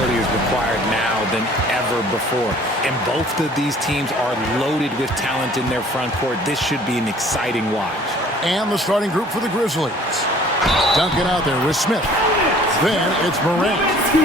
versatility is required now than ever before. And both of these teams are loaded with talent in their front court. This should be an exciting watch. And the starting group for the Grizzlies. Duncan out there with Smith. Then it's Morant.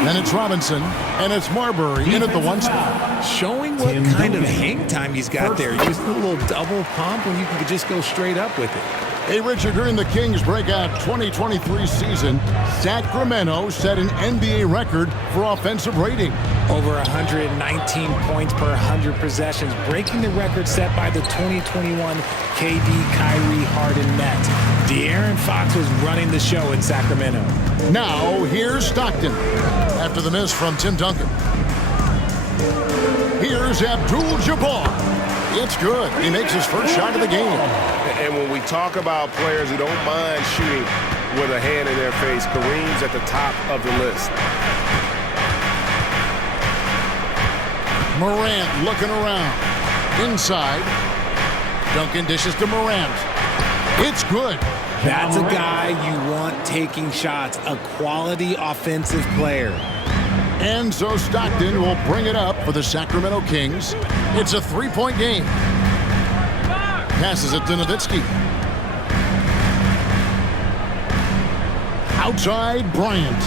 Then it's Robinson. And it's Marbury in at the 1 spot. Showing what kind of hang time he's got there. Using a little double pump when you can just go straight up with it. Hey, Richard, during the Kings' breakout 2023 season, Sacramento set an NBA record for offensive rating. Over 119 points per 100 possessions, breaking the record set by the 2021 KD Kyrie Harden net. De'Aaron Fox was running the show in Sacramento. Now, here's Stockton. After the miss from Tim Duncan. Here's Abdul-Jabbar. It's good. He makes his first shot of the game. And when we talk about players who don't mind shooting with a hand in their face, Kareem's at the top of the list. Morant looking around. Inside. Duncan dishes to Morant. It's good. That's a guy you want taking shots, a quality offensive player. And so Stockton will bring it up for the Sacramento Kings. It's a 3-point game. Passes it to Nowitzki. Outside, Bryant.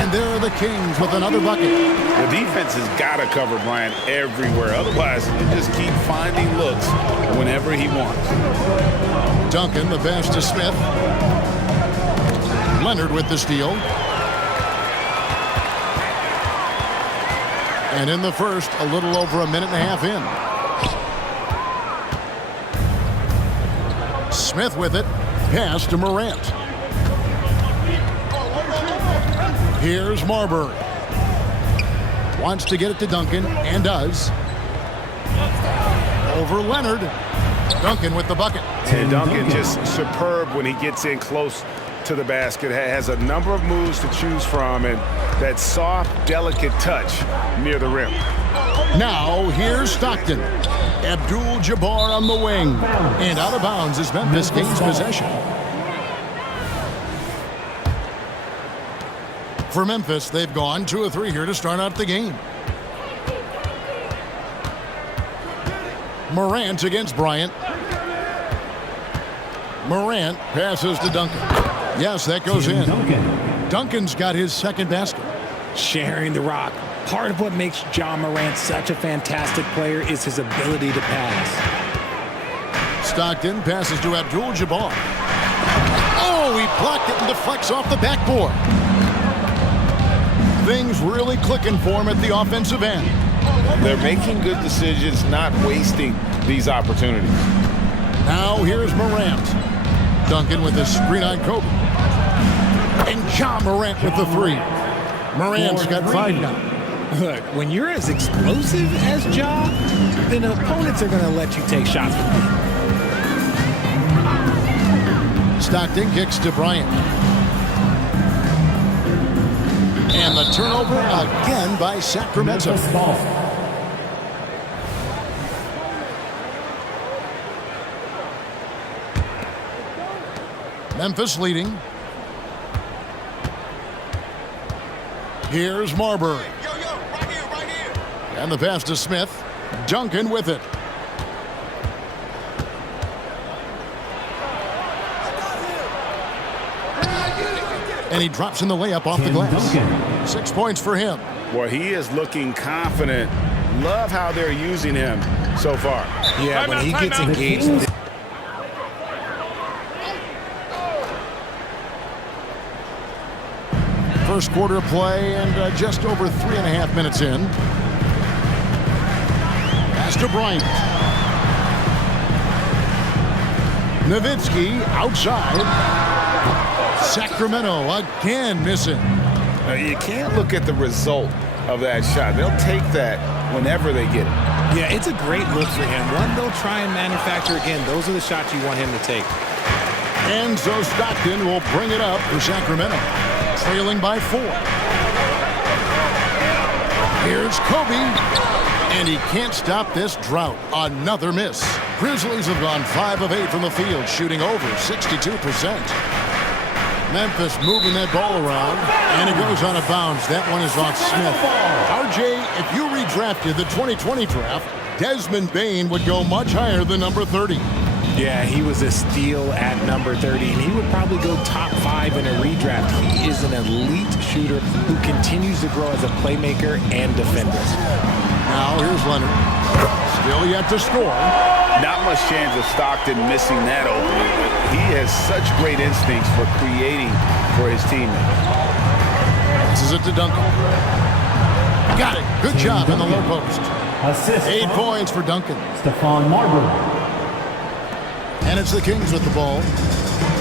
And there are the Kings with another bucket. The defense has got to cover Bryant everywhere. Otherwise, you just keep finding looks whenever he wants. Duncan, the pass to Smith. Leonard with the steal. And in the first, a little over a minute and a half in. Smith with it. Pass to Morant. Here's Marbury. Wants to get it to Duncan, and does. Over Leonard. Duncan with the bucket. And Duncan just superb when he gets in close to the basket. Has a number of moves to choose from, and that soft, delicate touch near the rim. Now, here's Stockton. Abdul-Jabbar on the wing. And out of bounds as Memphis gains possession. For Memphis, they've gone 2 of 3 here to start out the game. Morant against Bryant. Morant passes to Duncan. Yes, that goes in. Duncan's got his second basket. Sharing the rock. Part of what makes John Morant such a fantastic player is his ability to pass. Stockton passes to Abdul-Jabbar. Oh, he blocked it and deflects off the backboard. Things really clicking for him at the offensive end. They're making good decisions, not wasting these opportunities. Now here's Morant. Duncan with his screen on Kobe. And John Morant with the 3. Morant's got 5 now. Look, when you're as explosive as Ja, then opponents are going to let you take shots from you. Stockton kicks to Bryant. And the turnover again by Sacramento. Memphis leading. Here's Marbury. Right here. And the pass to Smith. Duncan with it. And he drops in the layup off the glass. 6 points for him. Boy, he is looking confident. Love how they're using him so far. Yeah, when he gets engaged. First quarter play and just over 3.5 minutes in. Pass to Bryant. Nowitzki outside. Sacramento again missing. Now, you can't look at the result of that shot. They'll take that whenever they get it. Yeah, it's a great look for him. One they'll try and manufacture again. Those are the shots you want him to take. And so Stockton will bring it up for Sacramento, trailing by 4. Here's Kobe, and he can't stop this drought. Another miss. Grizzlies have gone 5 of 8 from the field, shooting over 62%. Memphis moving that ball around, and it goes on a bounce. That one is off Smith. RJ, if you redrafted the 2020 draft, Desmond Bane would go much higher than number 30. Yeah, he was a steal at number 30, and he would probably go top 5 in a redraft. He is an elite shooter who continues to grow as a playmaker and defender. Now here's Leonard. Still yet to score. Not much chance of Stockton missing that opening. He has such great instincts for creating for his teammates. This is it to Duncan. Got it. Good job in the low post. Assist. 8 points for Duncan. Stephon Marbury. And it's the Kings with the ball.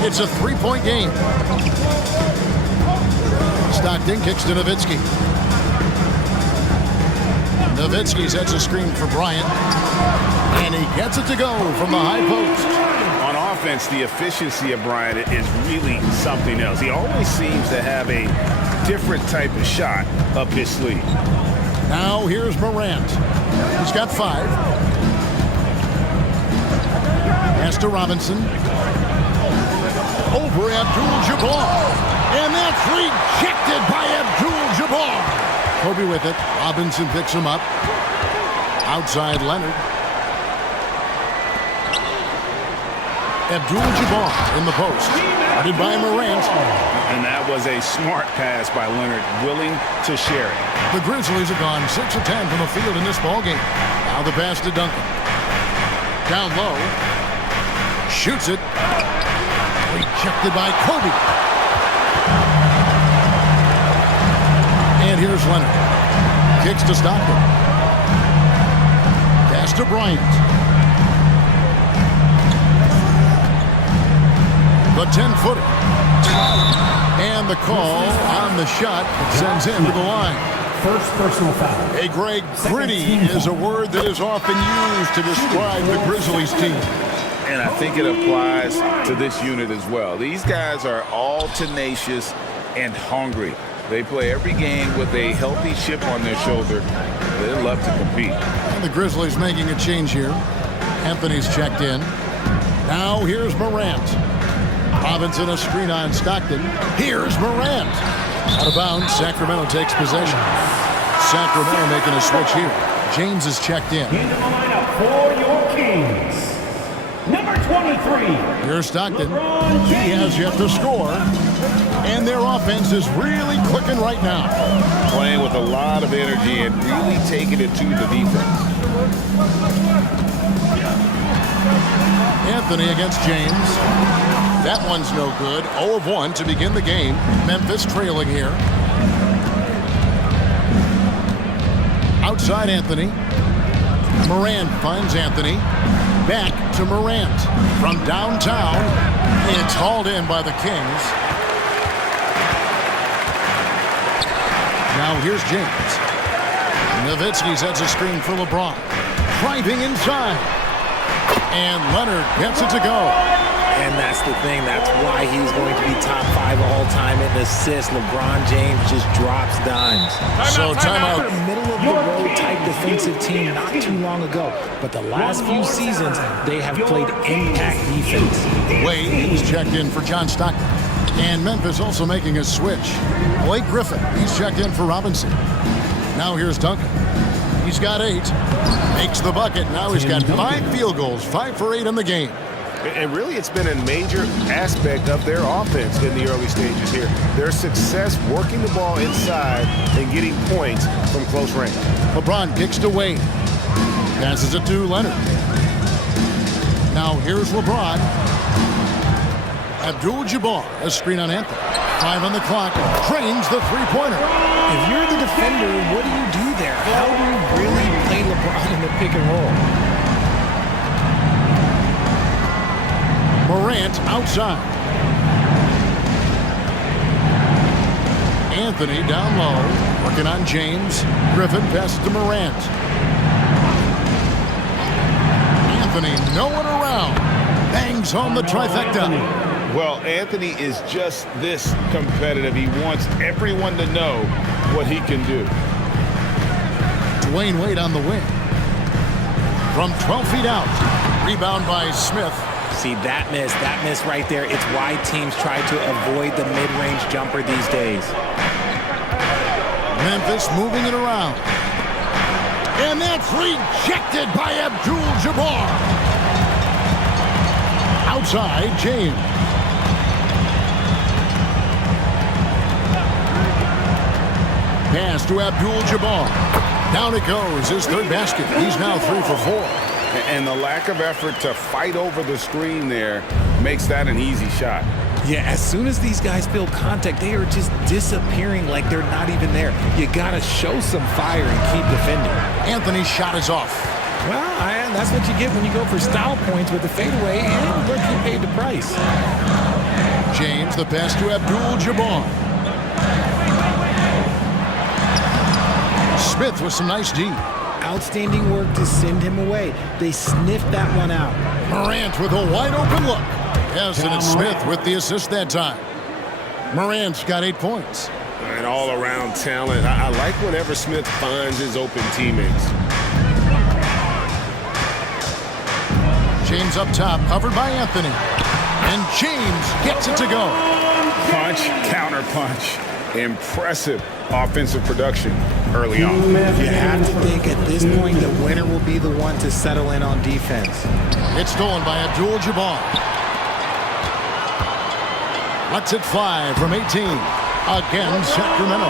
It's a 3-point game. Stockton kicks to Nowitzki. Nowitzki sets a screen for Bryant. And he gets it to go from the high post. On offense, the efficiency of Bryant is really something else. He always seems to have a different type of shot up his sleeve. Now here's Morant. He's got 5. Pass to Robinson. Over Abdul-Jabbar. And that's rejected by Abdul-Jabbar. Kobe with it. Robinson picks him up. Outside Leonard. Abdul-Jabbar in the post. Guarded by Morant. And that was a smart pass by Leonard, willing to share it. The Grizzlies have gone 6 of 10 from the field in this ballgame. Now the pass to Duncan. Down low. Shoots it. Rejected by Kobe. And here's Leonard. Kicks to Stockton. Pass to Bryant. The 10-footer. And the call on the shot sends him to the line. First personal foul. Hey, Greg, gritty is a word that is often used to describe the Grizzlies team. And I think it applies to this unit as well. These guys are all tenacious and hungry. They play every game with a healthy chip on their shoulder. They love to compete. And the Grizzlies making a change here. Anthony's checked in. Now here's Morant. Robinson a screen on Stockton. Here's Morant. Out of bounds, Sacramento takes possession. Sacramento making a switch here. James is checked in. Into the lineup for your Kings. Number 23. Here's Stockton. He has yet to score. And their offense is really clicking right now. Playing with a lot of energy and really taking it to the defense. Anthony against James. That one's no good. 0 of 1 to begin the game. Memphis trailing here. Outside Anthony. Morant finds Anthony. Back to Morant. From downtown. It's hauled in by the Kings. Now here's James. Nowitzki sets a screen for LeBron. Driving inside. And Leonard gets it to go. And that's the thing. That's why he's going to be top 5 all-time in assists. LeBron James just drops dimes. Timeout. Middle-of-the-road type defensive team not too long ago. But the last few seasons, they have played impact defense. Wade is checked in for John Stockton. And Memphis also making a switch. Blake Griffin, he's checked in for Robinson. Now here's Duncan. He's got 8. Makes the bucket. Now he's got 5 field goals. 5 for 8 in the game. And really, it's been a major aspect of their offense in the early stages here. Their success working the ball inside and getting points from close range. LeBron kicks to Wade. Passes it to Leonard. Now here's LeBron. Abdul-Jabbar, a screen on Anthony. 5 on the clock. Trains the three-pointer. If you're the defender, what do you do there? How do you really play LeBron in the pick and roll? Morant outside. Anthony down low. Working on James. Griffin passes to Morant. Anthony, no one around. Bangs home the trifecta. Well, Anthony is just this competitive. He wants everyone to know what he can do. Dwayne Wade on the wing. From 12 feet out. Rebound by Smith. See, that miss right there, it's why teams try to avoid the mid-range jumper these days. Memphis moving it around. And that's rejected by Abdul-Jabbar. Outside, James. Pass to Abdul-Jabbar. Down it goes, his third basket. He's now 3 for 4. And the lack of effort to fight over the screen there makes that an easy shot. Yeah, as soon as these guys feel contact, they are just disappearing like they're not even there. You got to show some fire and keep defending. Anthony's shot is off. Well, that's what you get when you go for style points with the fadeaway, and look, he paid the price. James, the pass to Abdul-Jabbar. Smith with some nice D. Outstanding work to send him away. They sniffed that one out. Morant with a wide open look. Yes, and it's Smith with the assist that time. Morant's got 8 points. And all-around talent. I like whenever Smith finds his open teammates. James up top, covered by Anthony. And James gets it to go. Punch, counter punch. Impressive offensive production early on. You have to think at this point the winner will be the one to settle in on defense. It's stolen by Abdul-Jabbar. Lets it fly from 18. Again, Sacramento.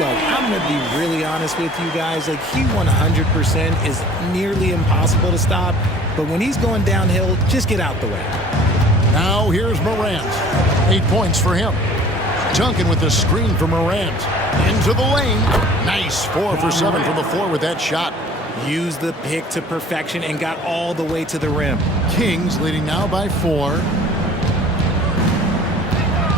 Look, I'm going to be really honest with you guys. Like, he 100% is nearly impossible to stop. But when he's going downhill, just get out the way. Now here's Morant. 8 points for him. Duncan with the screen for Morant. Into the lane. Nice. 4 for 7 from the floor with that shot. Used the pick to perfection and got all the way to the rim. Kings leading now by 4.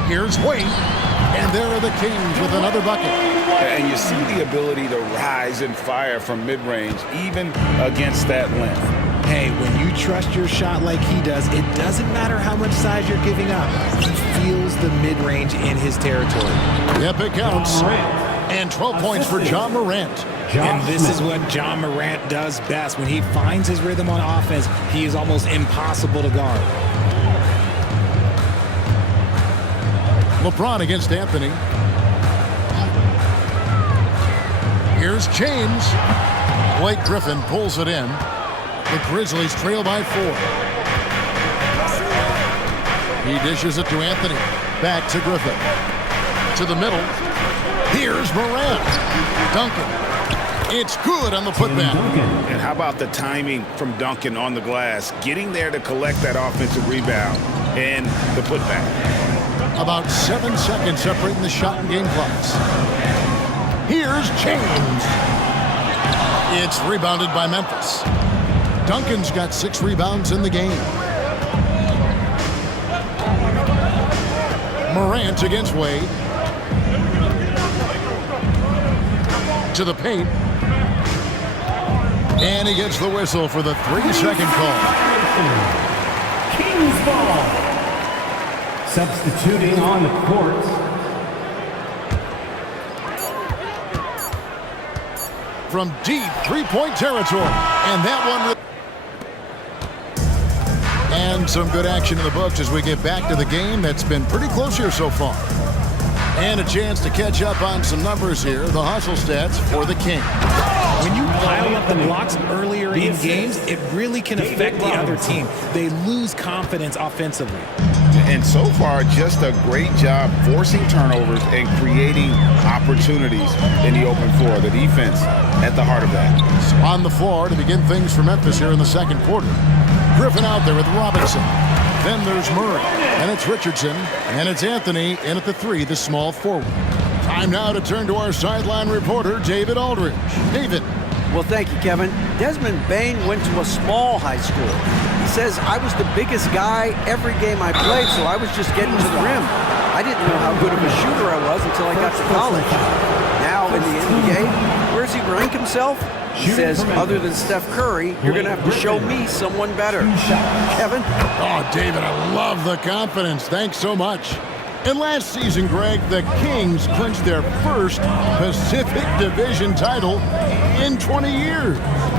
Here's Wade. And there are the Kings with another bucket. And you see the ability to rise and fire from mid-range, even against that length. Hey, when you trust your shot like he does, it doesn't matter how much size you're giving up. He feels the mid-range in his territory. Yep, it counts. And 12 points for John Morant. And this is what John Morant does best. When he finds his rhythm on offense, he is almost impossible to guard. LeBron against Anthony. Here's James. Blake Griffin pulls it in. The Grizzlies trail by 4. He dishes it to Anthony. Back to Griffin. To the middle. Here's Morant. Duncan. It's good on the putback. And how about the timing from Duncan on the glass? Getting there to collect that offensive rebound and the putback. About 7 seconds separating the shot and game clocks. Here's James. It's rebounded by Memphis. Duncan's got 6 rebounds in the game. Morant against Wade. To the paint. And he gets the whistle for the 3-second call. Kings ball. Substituting on the court. From deep 3-point territory. And that one... And some good action in the books as we get back to the game that's been pretty close here so far. And a chance to catch up on some numbers here. The hustle stats for the Kings. When you pile up the blocks earlier in games, it really can affect the other team. They lose confidence offensively. And so far, just a great job forcing turnovers and creating opportunities in the open floor. The defense at the heart of that. So on the floor to begin things for Memphis here in the second quarter. Griffin out there with Robinson. Then there's Murray. And it's Richardson. And it's Anthony in at the 3, the small forward. Time now to turn to our sideline reporter, David Aldridge. David. Well, thank you, Kevin. Desmond Bain went to a small high school. He says, I was the biggest guy every game I played, so I was just getting to the rim. I didn't know how good of a shooter I was until I got to college. Now in the NBA, where does he rank himself? He says, other than Steph Curry, you're going to have to show me someone better. Kevin? Oh, David, I love the confidence. Thanks so much. And last season, Greg, the Kings clinched their first Pacific Division title in 20 years.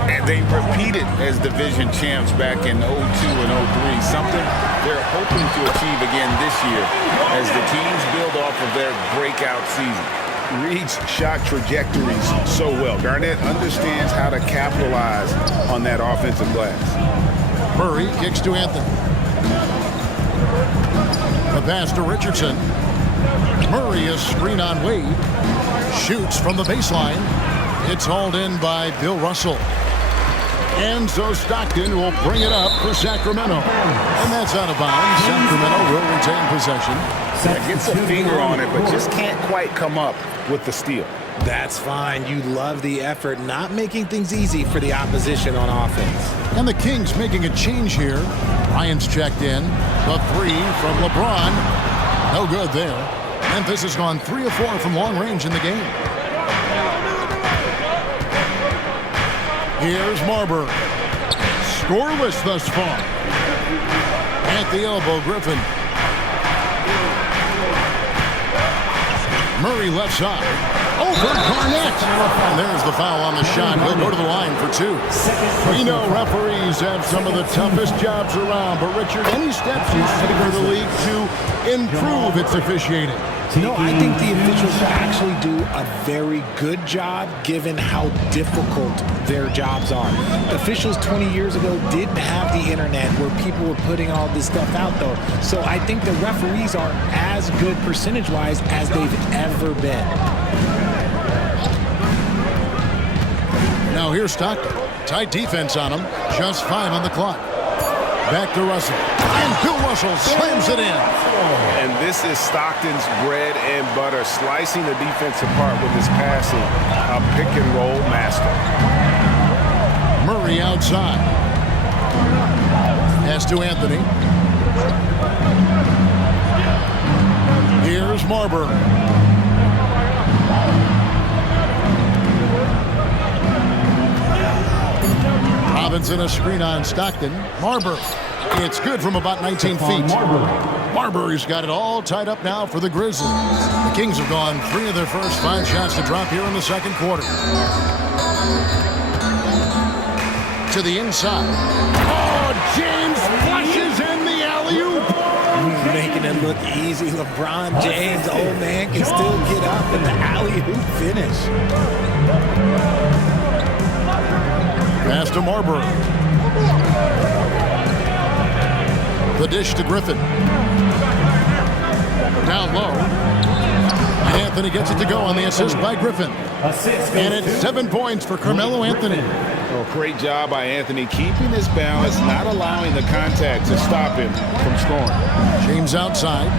And they repeated as division champs back in 02 and 03, something they're hoping to achieve again this year as the teams build off of their breakout season. Reads shot trajectories so well. Garnett understands how to capitalize on that offensive glass. Murray kicks to Anthony. The pass to Richardson. Murray is screen on Wade. Shoots from the baseline. It's hauled in by Bill Russell. And so Stockton will bring it up for Sacramento. And that's out of bounds. Sacramento will retain possession. Gets a finger on it, but just can't quite come up with the steal. That's fine. You love the effort, not making things easy for the opposition on offense. And the Kings making a change here. Ryan's checked in. The three from LeBron. No good there. Memphis has gone 3 of 4 from long range in the game. Here's Marbury. Scoreless thus far. At the elbow, Griffin. Murray left side. Over Garnett. And there's the foul on the shot. He'll go to the line for 2. We know referees have some of the toughest jobs around, but Richard, any steps you see for the league to improve its officiating? No, I think the officials actually do a very good job given how difficult their jobs are. Officials 20 years ago didn't have the internet where people were putting all this stuff out, though. So I think the referees are as good percentage-wise as they've ever been. Now here's Stockton. Tight defense on him. Just 5 on the clock. Back to Russell. And Bill Russell slams it in. And this is Stockton's bread and butter, slicing the defense apart with his passing, a pick-and-roll master. Murray outside. Pass to Anthony. Here's Marbury. Robinson a screen on Stockton. Marbury. It's good from about 19 feet. Marbury's got it all tied up now for the Grizzlies. The Kings have gone 3 of their first 5 shots to drop here in the second quarter. To the inside. Oh, James flushes in the alley-oop. Making it look easy. LeBron James, old man, can still get up in the alley-oop finish. Pass to Marbury. The dish to Griffin. Down low. And Anthony gets it to go on the assist by Griffin. And it's 7 points for Carmelo Anthony. Oh, great job by Anthony keeping his balance, not allowing the contact to stop him from scoring. James outside.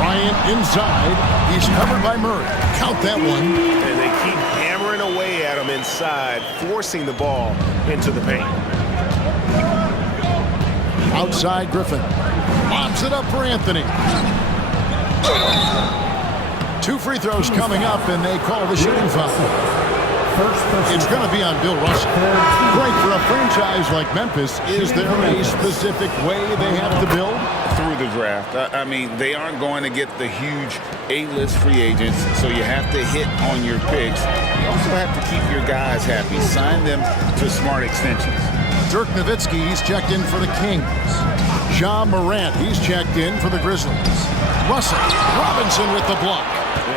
Ryan inside. He's covered by Murray. Count that one. And they keep hammering away at him inside, forcing the ball into the paint. Outside Griffin. Lobs it up for Anthony. 2 free throws coming up, and they call the shooting foul. It's going to be on Bill Russell. Great for a franchise like Memphis. Is there a specific way they have to build? Through the draft. I mean, they aren't going to get the huge A-list free agents, so you have to hit on your picks. You also have to keep your guys happy. Sign them to smart extensions. Dirk Nowitzki, he's checked in for the Kings. Ja Morant, he's checked in for the Grizzlies. Russell, Robinson with the block.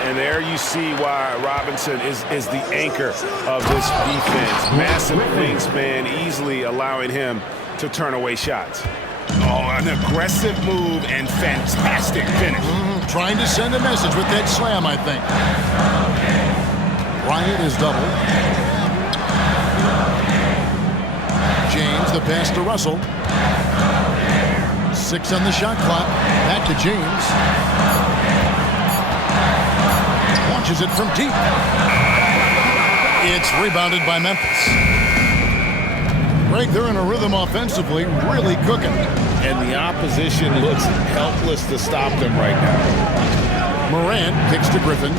And there you see why Robinson is the anchor of this defense. Massive wingspan, easily allowing him to turn away shots. Oh, an aggressive move and fantastic finish. Trying to send a message with that slam, I think. Bryant is double. James, the pass to Russell. 6 on the shot clock. Back to James. Launches it from deep. It's rebounded by Memphis. Greg, they're in a rhythm offensively, really cooking. And the opposition looks helpless to stop them right now. Morant kicks to Griffin.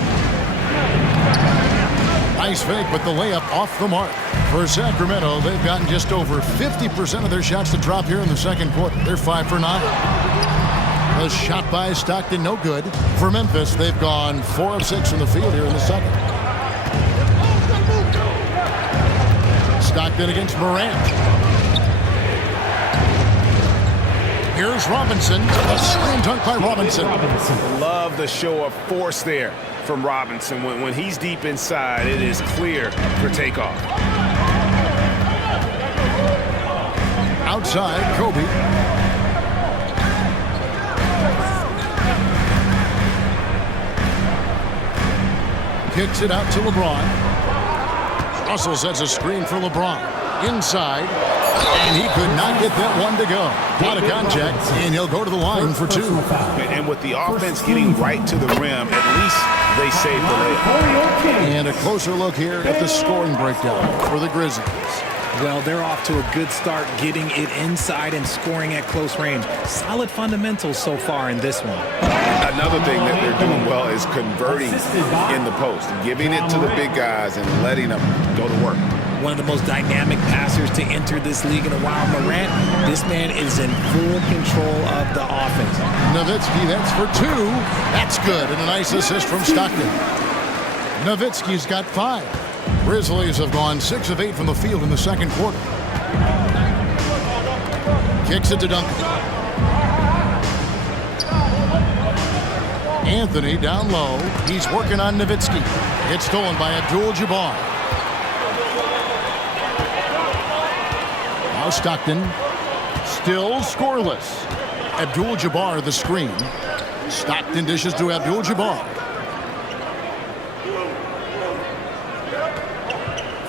Nice fake, but the layup off the mark. For Sacramento, they've gotten just over 50% of their shots to drop here in the second quarter. They're 5 for 9. A shot by Stockton, no good. For Memphis, they've gone 4 of 6 from the field here in the second. Stockton against Morant. Here's Robinson. A screen dunk by Robinson. Love the show of force there from Robinson. When he's deep inside, it is clear for takeoff. Outside, Kobe. Kicks it out to LeBron. Russell sets a screen for LeBron. Inside. And he could not get that one to go. Out of contact, and he'll go to the line for 2. And with the offense getting right to the rim, at least they saved the layup. And a closer look here at the scoring breakdown for the Grizzlies. Well, they're off to a good start getting it inside and scoring at close range. Solid fundamentals so far in this one. Another thing that they're doing well is converting in the post, giving it to the big guys and letting them go to work. One of the most dynamic passers to enter this league in a while. Morant, this man is in full control of the offense. Nowitzki, that's for 2. That's good, and a nice assist from Stockton. Nowitzki's got 5. Grizzlies have gone 6 of 8 from the field in the second quarter. Kicks it to Duncan. Anthony down low. He's working on Nowitzki. It's stolen by Abdul-Jabbar. Now Stockton. Still scoreless. Abdul-Jabbar the screen. Stockton dishes to Abdul-Jabbar.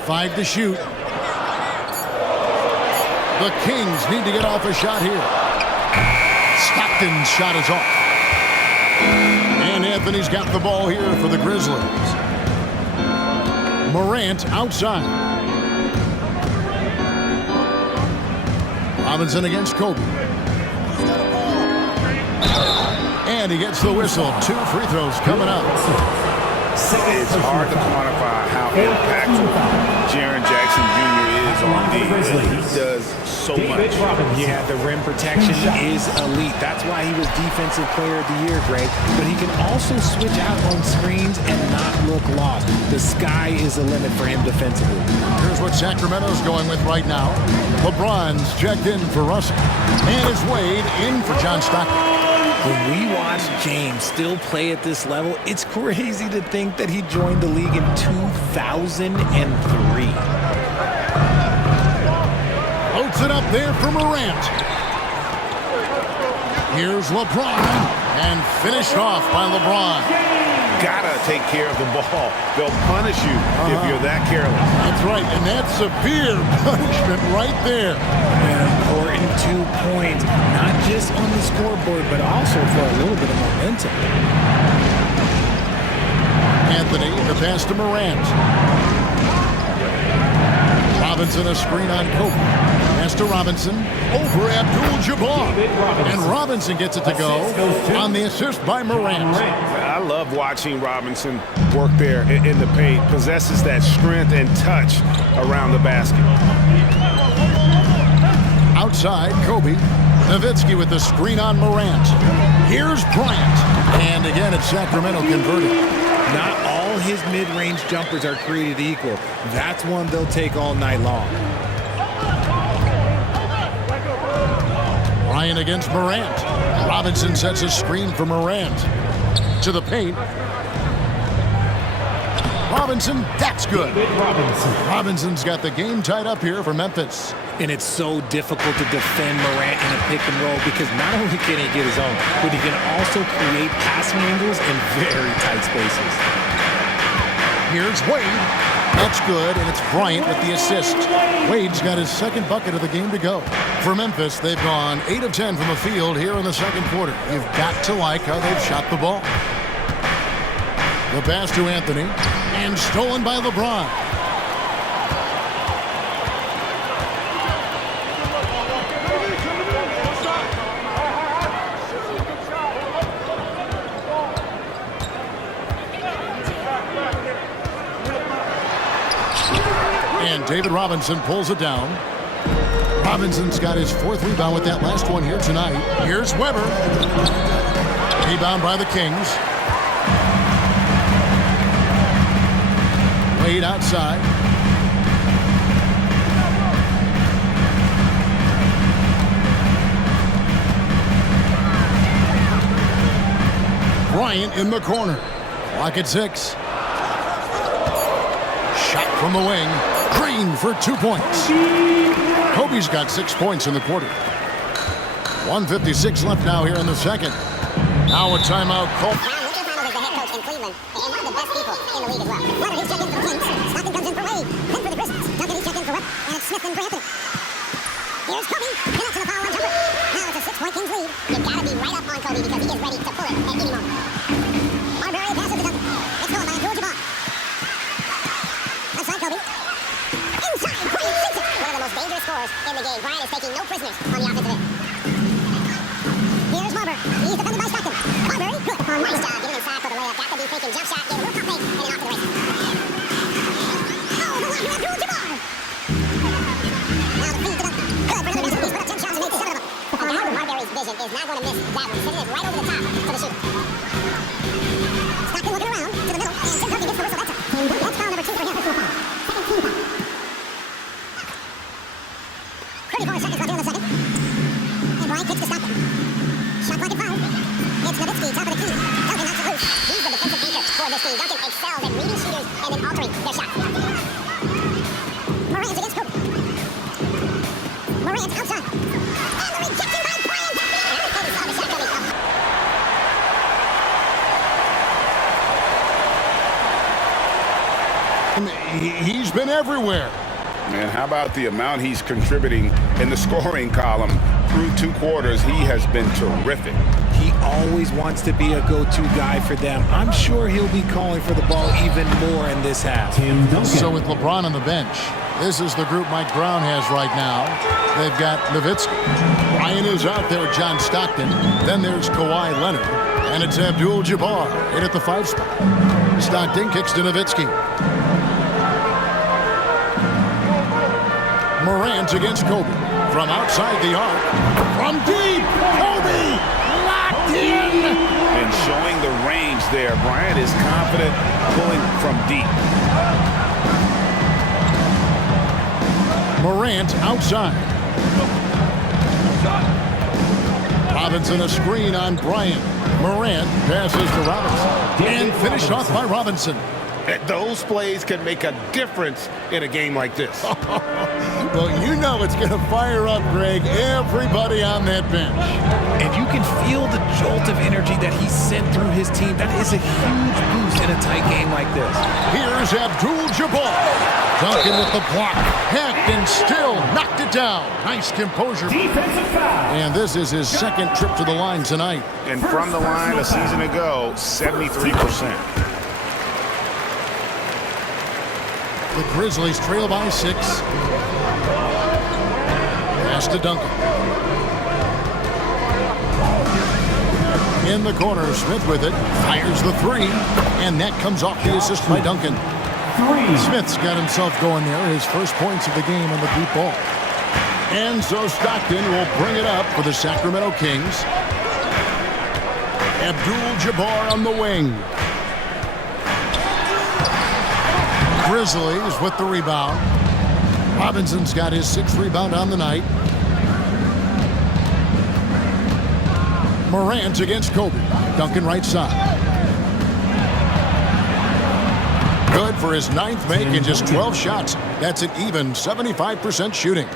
5 to shoot. The Kings need to get off a shot here. Stockton's shot is off. And Anthony's got the ball here for the Grizzlies. Morant outside. Robinson against Kobe. And he gets the whistle. 2 free throws coming up. It's hard to quantify how impactful Jaren Jackson Jr. is on defense. He does so much. Yeah, the rim protection is elite. That's why he was Defensive Player of the Year, Greg. But he can also switch out on screens and not look lost. The sky is the limit for him defensively. Here's what Sacramento's going with right now. LeBron's checked in for Russell. And it's Wade in for John Stockton. When we watch James still play at this level, it's crazy to think that he joined the league in 2003. Floats it up there for Morant. Here's LeBron. And finished off by LeBron. Gotta take care of the ball. They'll punish you if you're that careless. That's right, and that's severe punishment right there. An important 2 points, not just on the scoreboard, but also for a little bit of momentum. Anthony, the pass to Morant. Robinson, a screen on Kobe. Pass to Robinson, over Abdul-Jabbar. And Robinson gets it to go on the assist by Morant. I love watching Robinson work there in the paint. Possesses that strength and touch around the basket. Outside, Kobe. Nowitzki with the screen on Morant. Here's Bryant. And again, it's Sacramento converted. Not all his mid-range jumpers are created equal. That's one they'll take all night long. Bryant against Morant. Robinson sets a screen for Morant. To the paint. Robinson, that's good. Robinson's got the game tied up here for Memphis. And it's so difficult to defend Morant in a pick and roll because not only can he get his own, but he can also create passing angles in very tight spaces. Here's Wade. That's good, and it's Bryant with the assist. Wade's got his second bucket of the game to go. For Memphis, they've gone 8 of 10 from the field here in the second quarter. You've got to like how they've shot the ball. The pass to Anthony, and stolen by LeBron. David Robinson pulls it down. Robinson's got his 4th rebound with that last one here tonight. Here's Weber. Rebound by the Kings. Wade outside. Bryant in the corner. Clock at 6. Shot from the wing. Green for 2 points. Kobe's got 6 points in the quarter. 1:56 left now here in the second. Now a timeout call. Cleveland, and one of the best people in the league as well. Leonard, he's checked in for the Kings. Stockton comes in for Wade. Then for the Grizzlies. Duncan, he's checked in for Webb. And it's Smith in for Anthony. Here's Kobe. Connects on the foul line jumper. Now it's a 6-point Kings lead. You've got to be right up on Kobe because he is ready to pull it at any moment. Marbury passes to Duncan. It's going by Abdul-Jabbar. Outside Kobe. Inside, Bryant sinks it. One of the most dangerous scorers in the game. Bryant is taking no prisoners on the offensive end. Here's Marbury. He's defended by Stockton. Marbury, good. Nice job giving him side for the layup. Got to be thinking jump shot, get a little pump fake, and then off to the races. Oh, the line, Abdul-Jabbar. Now the feed to Duncan. Good for another miss. He's put up 10 shots and made 7 of them. A guy with Marbury's vision is not going to miss that one. Sending it right over the top for the shooter. Stockton looking around to the middle, and Tim Duncan gets the whistle that time. That's foul number 2 for him. Second team foul. 34 seconds left here in the second. And Bryant kicks to Stockton. Shot clock at 5. It's Nowitzki, top of the key. Duncan knocks it loose. He's the defensive anchor for this team. Duncan excels at reading shooters and then altering their shots. Morant against Kobe. Morant outside. And the rejection by Bryant. And Kobe saw the shot coming up. He's been everywhere. Man, how about the amount he's contributing in the scoring column through 2 quarters? He has been terrific. He always wants to be a go-to guy for them. I'm sure he'll be calling for the ball even more in this half. So with LeBron on the bench, this is the group Mike Brown has right now. They've got Nowitzki. Ryan is out there with John Stockton. Then there's Kawhi Leonard. And it's Abdul-Jabbar in at the 5 spot. Stockton kicks to Nowitzki. Morant against Kobe. From outside the arc. From deep. Kobe locked in. And showing the range there. Bryant is confident pulling from deep. Morant outside. Robinson a screen on Bryant. Morant passes to Robinson. And finished off by Robinson. Those plays can make a difference in a game like this. Well, you know it's going to fire up, Greg, everybody on that bench. And you can feel the jolt of energy that he sent through his team. That is a huge boost in a tight game like this. Here's Abdul-Jabbar. Duncan with the block. Hacked and still knocked it down. Nice composure. Defensive foul. And this is his 2nd trip to the line tonight. And from the line a season ago, 73%. The Grizzlies trail by 6. Pass to Duncan. In the corner, Smith with it. Fires the 3. And that comes off the assist by Duncan. Smith's got himself going there. His first points of the game on the deep ball. And so Stockton will bring it up for the Sacramento Kings. Abdul-Jabbar on the wing. Grizzlies with the rebound. Robinson's got his 6th rebound on the night. Morant against Kobe. Duncan right side. Good for his 9th make in just 12 shots. That's an even 75% shooting.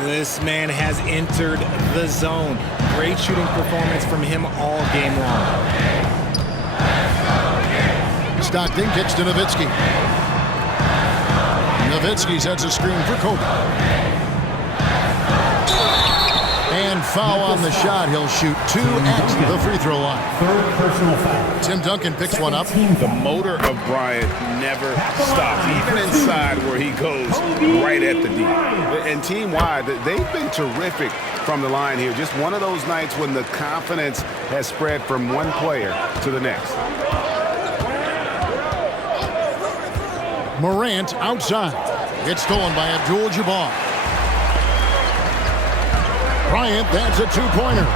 This man has entered the zone. Great shooting performance from him all game long. Stockton kicks to Nowitzki. Nowitzki sets a screen for Kobe. And foul on the shot. He'll shoot 2 at the free throw line. 3rd personal foul. Tim Duncan picks one up. The motor of Bryant never stops, even inside where he goes right at the D. And team-wide, they've been terrific from the line here. Just one of those nights when the confidence has spread from one player to the next. Morant outside. It's stolen by Abdul-Jabbar. Bryant, that's a two-pointer.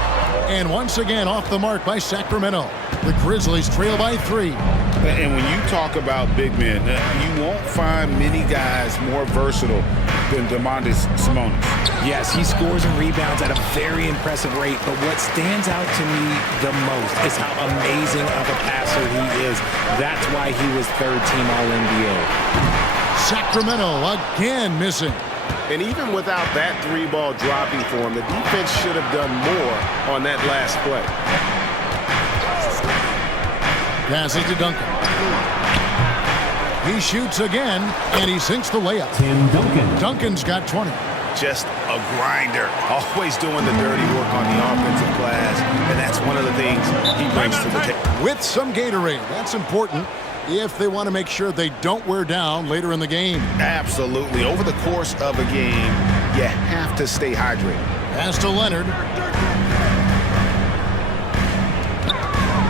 And once again off the mark by Sacramento. The Grizzlies trail by 3. And when you talk about big men, you won't find many guys more versatile than Domantas Sabonis. Yes, he scores and rebounds at a very impressive rate, but what stands out to me the most is how amazing of a passer he is. That's why he was third-team All-NBA. Sacramento again missing. And even without that 3-ball dropping for him, the defense should have done more on that last play. Passes to Duncan. He shoots again, and he sinks the layup. Tim Duncan. Duncan's got 20. Just a grinder, always doing the dirty work on the offensive glass, and that's one of the things he brings to the table. With some Gatorade, that's important if they want to make sure they don't wear down later in the game. Absolutely. Over the course of a game, you have to stay hydrated. Pass to Leonard.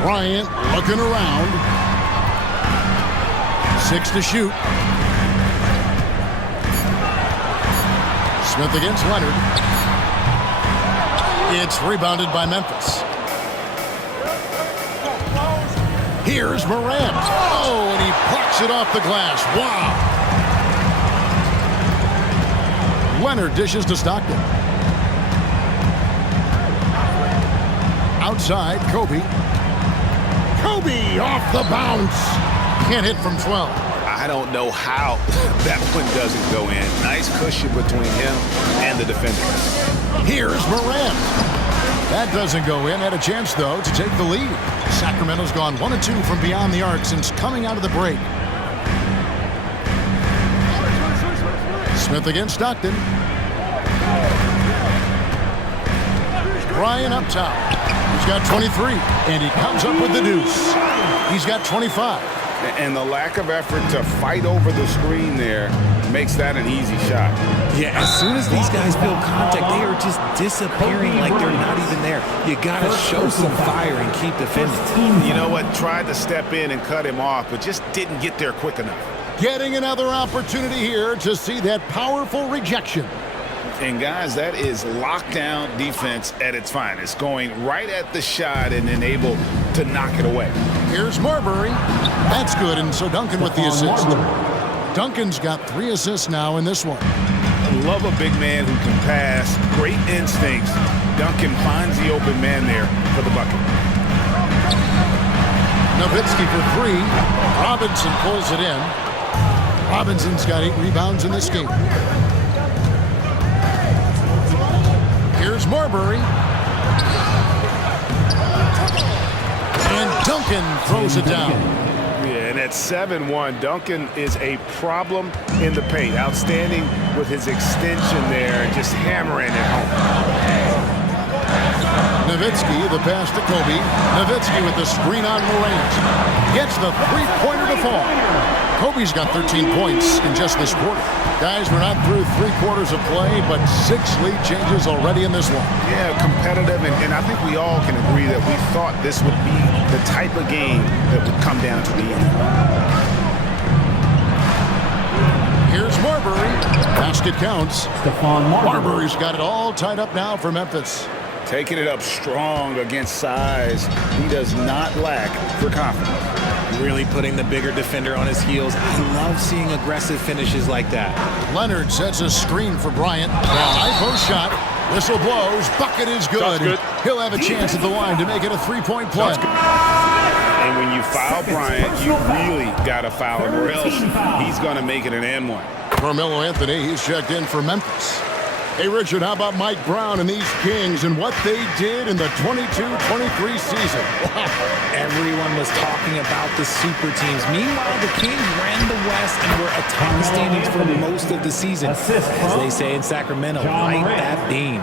Bryant looking around. 6 to shoot. Smith against Leonard. It's rebounded by Memphis. Here's Morant. Oh, and he plucks it off the glass. Wow. Leonard dishes to Stockton. Outside, Kobe. Kobe off the bounce. Can't hit from 12. I don't know how that one doesn't go in. Nice cushion between him and the defender. Here's Morant. That doesn't go in. Had a chance, though, to take the lead. Sacramento's gone 1 of 2 from beyond the arc since coming out of the break. Smith against Stockton. Bryant up top. He's got 23, and he comes up with the deuce. He's got 25. And the lack of effort to fight over the screen there makes that an easy shot. Yeah, as soon as these guys feel contact, they are just disappearing like they're not even there. You got to show some fire and keep defending. You know what? Tried to step in and cut him off, but just didn't get there quick enough. Getting another opportunity here to see that powerful rejection. And, guys, that is lockdown defense at its finest, going right at the shot and then able to knock it away. Here's Marbury. That's good, and so Duncan with the assist. Duncan's got 3 assists now in this one. Love a big man who can pass. Great instincts. Duncan finds the open man there for the bucket. Nowitzki for 3. Robinson pulls it in. Robinson's got 8 rebounds in this game. Here's Marbury. And Duncan throws it down. Yeah, and at 7-1, Duncan is a problem in the paint. Outstanding with his extension there and just hammering it home. Nowitzki, the pass to Kobe. Nowitzki with the screen on Morant. Gets the three-pointer to fall. Kobe's got 13 points in just this quarter. Guys, we're not through 3 quarters of play, but 6 lead changes already in this one. Yeah, competitive, and I think we all can agree that we thought this would be the type of game that would come down to the end. Here's Marbury. Basket counts. Stephon Marbury. Marbury's got it all tied up now for Memphis. Taking it up strong against size. He does not lack for confidence. Really putting the bigger defender on his heels. I love seeing aggressive finishes like that. Leonard sets a screen for Bryant. High post shot. Whistle blows. Bucket is good. He'll have a chance at the line to make it a 3-point play. And when you foul Bryant, you really got to foul him, or else he's going to make it an and one. Carmelo Anthony, he's checked in for Memphis. Hey, Richard, how about Mike Brown and these Kings and what they did in the 22-23 season? Wow. Everyone was talking about the super teams. Meanwhile, the Kings ran the West and were atop the standings for most of the season. As they say in Sacramento, light that beam.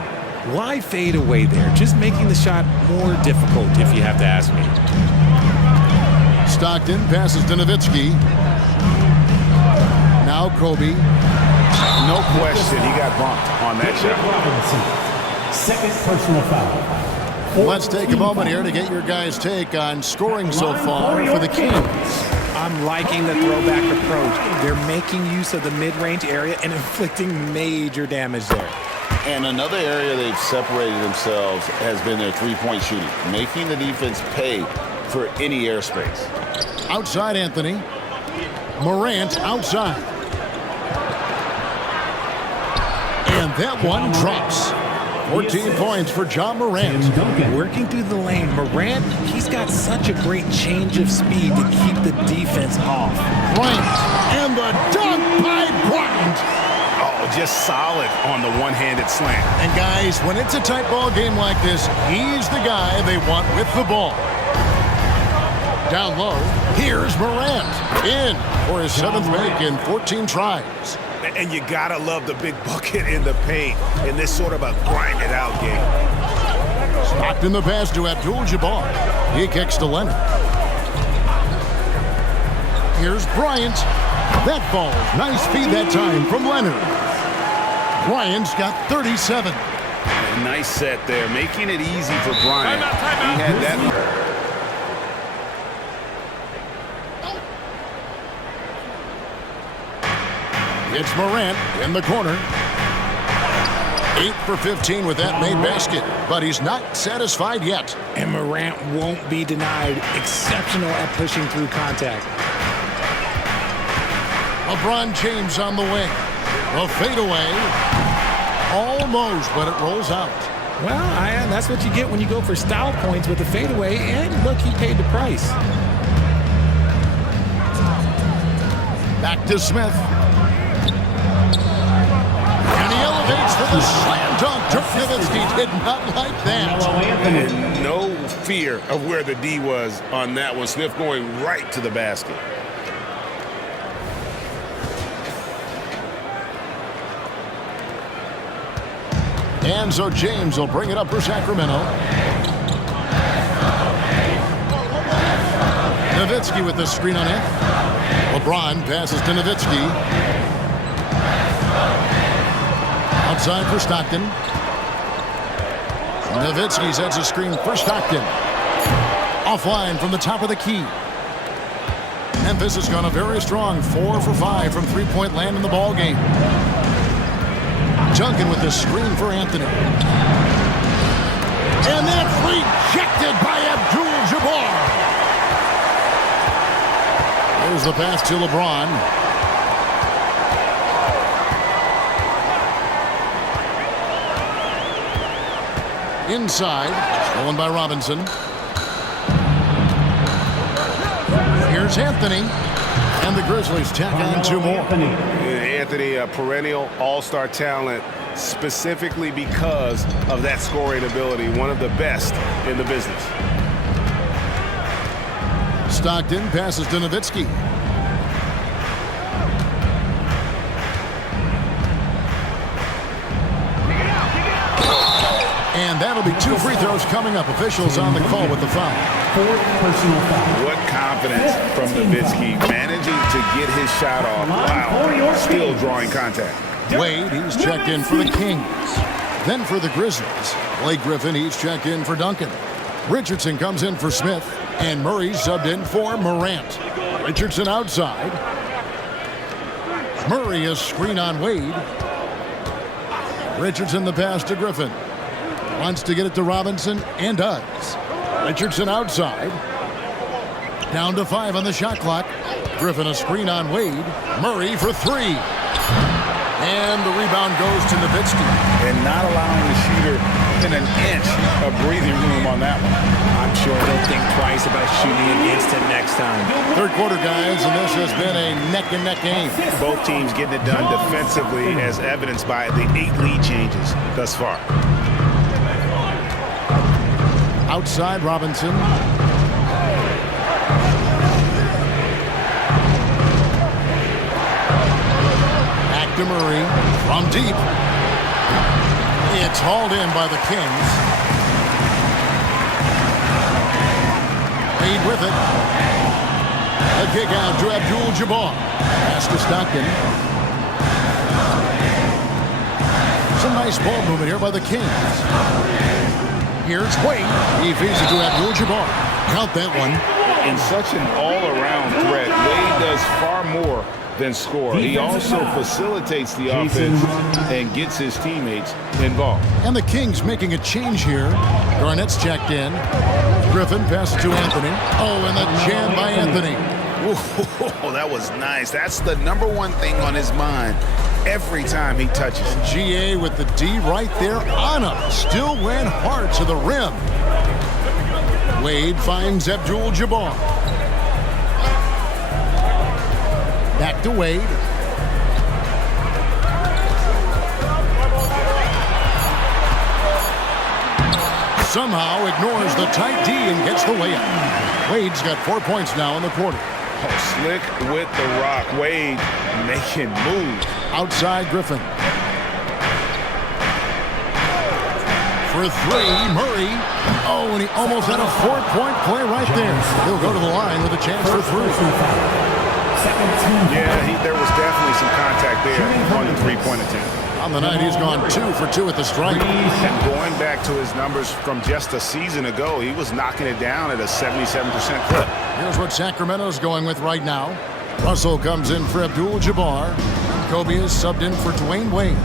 Why fade away there? Just making the shot more difficult, if you have to ask me. Stockton passes to Nowitzki. Now Kobe. No question, he got bumped on that shot. Robinson, second personal foul. Let's take a moment here to get your guys' take on scoring so far for the Kings. I'm liking the throwback approach. They're making use of the mid-range area and inflicting major damage there. And another area they've separated themselves has been their three-point shooting, making the defense pay for any airspace. Outside Anthony. Morant outside. And that one drops. 14 points for John Morant. Working through the lane, Morant, he's got such a great change of speed to keep the defense off. Bryant, and the dunk by Bryant. Oh, just solid on the one-handed slant. And guys, when it's a tight ball game like this, he's the guy they want with the ball. Down low, here's Morant. In for his 7th make in 14 tries. And you gotta love the big bucket in the paint in this sort of a grind-it-out game. Stockton the pass to Abdul-Jabbar. He kicks to Leonard. Here's Bryant. That falls. Nice feed that time from Leonard. Bryant's got 37. A nice set there, making it easy for Bryant. He had that. It's Morant in the corner. 8 for 15 with that made basket, but he's not satisfied yet. And Morant won't be denied. Exceptional at pushing through contact. LeBron James on the wing. A fadeaway. Almost, but it rolls out. Well, that's what you get when you go for style points with a fadeaway. And look, he paid the price. Back to Smith. And he elevates for the slam dunk. Dirk Nowitzki did not like that. And no fear of where the D was on that one. Smith going right to the basket. And so James will bring it up for Sacramento. Nowitzki with the screen on it. LeBron passes to Nowitzki. Outside for Stockton. Nowitzki sets a screen for Stockton. Offline from the top of the key. Memphis has gone a very strong 4 for 5 from three-point land in the ball game. Duncan with the screen for Anthony. And that's rejected by Abdul-Jabbar. There's the pass to LeBron. Inside, stolen by Robinson. Here's Anthony. And the Grizzlies tack on 2 more. Anthony, a perennial all-star talent, specifically because of that scoring ability, one of the best in the business. Stockton passes to Nowitzki. And that'll be 2 free throws coming up. Officials on the call with the foul. 4th personal foul. What confidence from Nowitzki, managing to get his shot off. Wow, still drawing contact. Wade, he's checked in for the Kings. Then for the Grizzlies, Blake Griffin, he's checked in for Duncan. Richardson comes in for Smith, and Murray subbed in for Morant. Richardson outside. Murray a screen on Wade. Richardson the pass to Griffin. Wants to get it to Robinson, and does. Richardson outside. Down to 5 on the shot clock. Griffin a screen on Wade. Murray for 3. And the rebound goes to Nowitzki. And not allowing the shooter in an inch of breathing room on that one. I'm sure he'll think twice about shooting against him next time. Third quarter, guys, and this has been a neck-and-neck game. Both teams getting it done defensively, as evidenced by the 8 lead changes thus far. Outside Robinson. Back to Murray from deep. It's hauled in by the Kings. Wade with it. A kick out to Abdul-Jabbar. Pass to Stockton. Some nice ball movement here by the Kings. Here's Wade. He feeds it to Abdul-Jabbar. Count that one. In such an all-around threat, Wade does far more than score. He also facilitates the offense and gets his teammates involved. And the Kings making a change here. Garnett's checked in. Griffin passes to Anthony. Oh, and the jam by Anthony. Oh, that was nice. That's the number one thing on his mind every time he touches. GA with the D right there on him. Still went hard to the rim. Wade finds Abdul-Jabbar. Back to Wade. Somehow ignores the tight D and gets the layup. Wade's got 4 points now in the quarter. Oh, slick with the rock. Wade making moves. Outside Griffin. For three, Murray. Oh, and he almost had a 4-point play right there. He'll go to the line with a chance for three. Yeah, there was definitely some contact there on the three-point attempt. On the night, he's gone 2 for 2 at the stripe. And going back to his numbers from just a season ago, he was knocking it down at a 77% clip. Here's what Sacramento's going with right now. Russell comes in for Abdul-Jabbar. Kobe is subbed in for Dwayne Wade.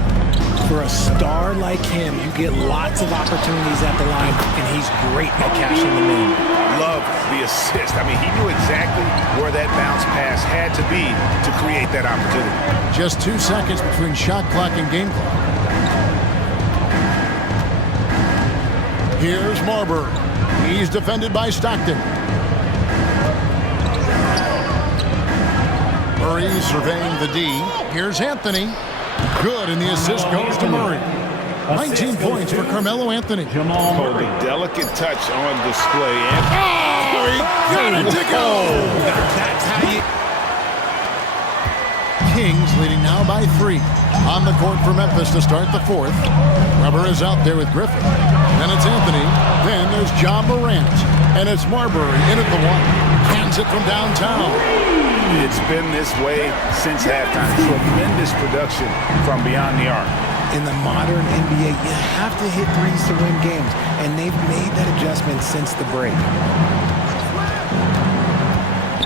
For a star like him, you get lots of opportunities at the line, and he's great at cashing them in. Love the assist. I mean, he knew exactly where that bounce pass had to be to create that opportunity. Just 2 seconds between shot clock and game clock. Here's Marbury. He's defended by Stockton. Murray surveying the D. Here's Anthony. Good, and the assist goes to Murray. 19 points for Carmelo Anthony. Oh, the delicate touch on display. Oh, he got it to go! That's how you... Kings leading now by 3. On the court for Memphis to start the fourth. Rubber is out there with Griffin. Then it's Anthony. Then there's John Morant. And it's Marbury in at the one. Hands it from downtown. It's been this way since halftime. Tremendous production from beyond the arc. In the modern NBA, you have to hit threes to win games, and they've made that adjustment since the break.